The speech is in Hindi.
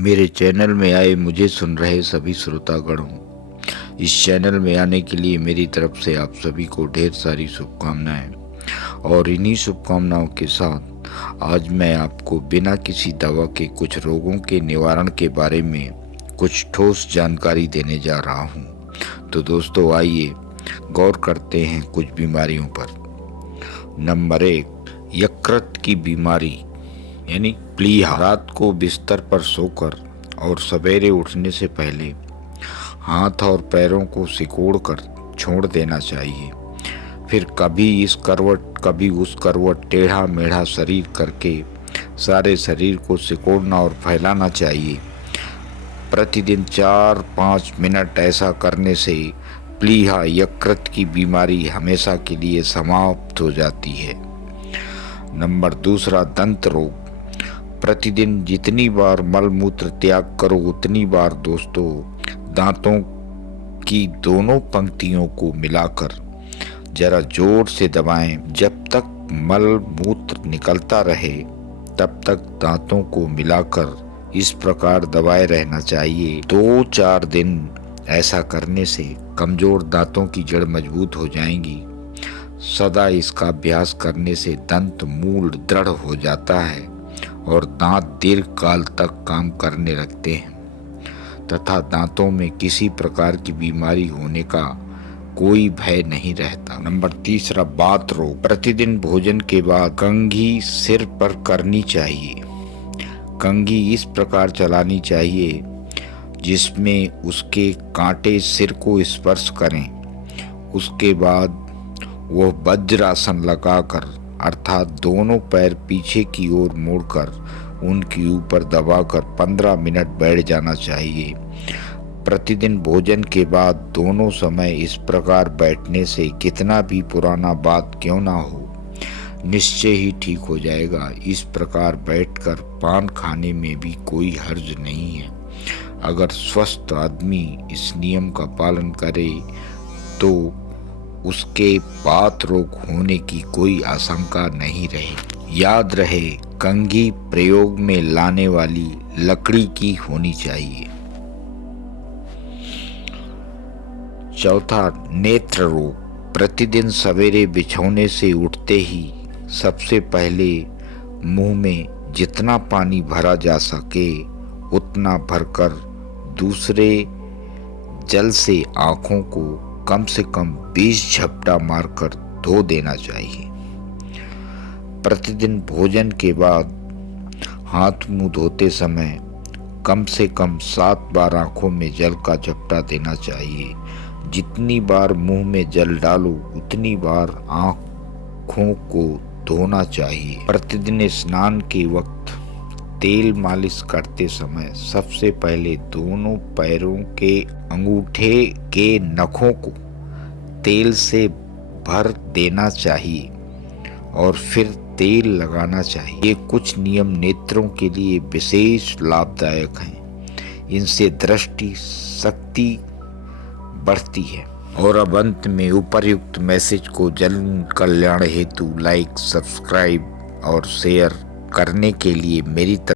मेरे चैनल में आए मुझे सुन रहे सभी श्रोतागणों, इस चैनल में आने के लिए मेरी तरफ से आप सभी को ढेर सारी शुभकामनाएं। और इन्हीं शुभकामनाओं के साथ आज मैं आपको बिना किसी दवा के कुछ रोगों के निवारण के बारे में कुछ ठोस जानकारी देने जा रहा हूं। तो दोस्तों आइए गौर करते हैं कुछ बीमारियों पर। नंबर 1, यकृत की बीमारी यानी प्लीहा। रात को बिस्तर पर सोकर और सवेरे उठने से पहले हाथ और पैरों को सिकोड़कर छोड़ देना चाहिए। फिर कभी इस करवट कभी उस करवट टेढ़ा मेढ़ा शरीर करके सारे शरीर को सिकोड़ना और फैलाना चाहिए। प्रतिदिन 4-5 मिनट ऐसा करने से प्लीहा यकृत की बीमारी हमेशा के लिए समाप्त हो जाती है। नंबर 2, दंत रोग। प्रतिदिन जितनी बार मल मूत्र त्याग करो उतनी बार दोस्तों दांतों की दोनों पंक्तियों को मिलाकर जरा जोर से दबाएं। जब तक मल मूत्र निकलता रहे तब तक दांतों को मिलाकर इस प्रकार दबाए रहना चाहिए। 2-4 दिन ऐसा करने से कमजोर दांतों की जड़ मजबूत हो जाएंगी। सदा इसका अभ्यास करने से दंत मूल दृढ़ हो जाता है और दांत दीर्घ काल तक काम करने लगते हैं तथा दांतों में किसी प्रकार की बीमारी होने का कोई भय नहीं रहता। नंबर 3, बात रोग। प्रतिदिन भोजन के बाद कंघी सिर पर करनी चाहिए। कंघी इस प्रकार चलानी चाहिए जिसमें उसके कांटे सिर को स्पर्श करें। उसके बाद वह वज्रासन लगाकर अर्थात दोनों पैर पीछे की ओर मोड़कर उनके ऊपर दबाकर 15 मिनट बैठ जाना चाहिए। प्रतिदिन भोजन के बाद दोनों समय इस प्रकार बैठने से कितना भी पुराना बात क्यों ना हो निश्चय ही ठीक हो जाएगा। इस प्रकार बैठकर पान खाने में भी कोई हर्ज नहीं है। अगर स्वस्थ आदमी इस नियम का पालन करे तो उसके बात रोग होने की कोई आशंका नहीं रहे। याद रहे, कंघी प्रयोग में लाने वाली लकड़ी की होनी चाहिए। 4, नेत्र रोग। प्रतिदिन सवेरे बिछौने से उठते ही सबसे पहले मुंह में जितना पानी भरा जा सके उतना भरकर दूसरे जल से आंखों को कम से कम 20 झपटा मारकर धो देना चाहिए। प्रतिदिन भोजन के बाद हाथ मुंह धोते समय कम से कम 7 बार आंखों में जल का झपटा देना चाहिए। जितनी बार मुंह में जल डालो उतनी बार आंखों को धोना चाहिए। प्रतिदिन स्नान के वक्त तेल मालिश करते समय सबसे पहले दोनों पैरों के अंगूठे के नखों को तेल से भर देना चाहिए और फिर तेल लगाना चाहिए। ये कुछ नियम नेत्रों के लिए विशेष लाभदायक हैं। इनसे दृष्टि शक्ति बढ़ती है। और अब अंत में उपर्युक्त मैसेज को जन कल्याण हेतु लाइक, सब्सक्राइब और शेयर करने के लिए मेरी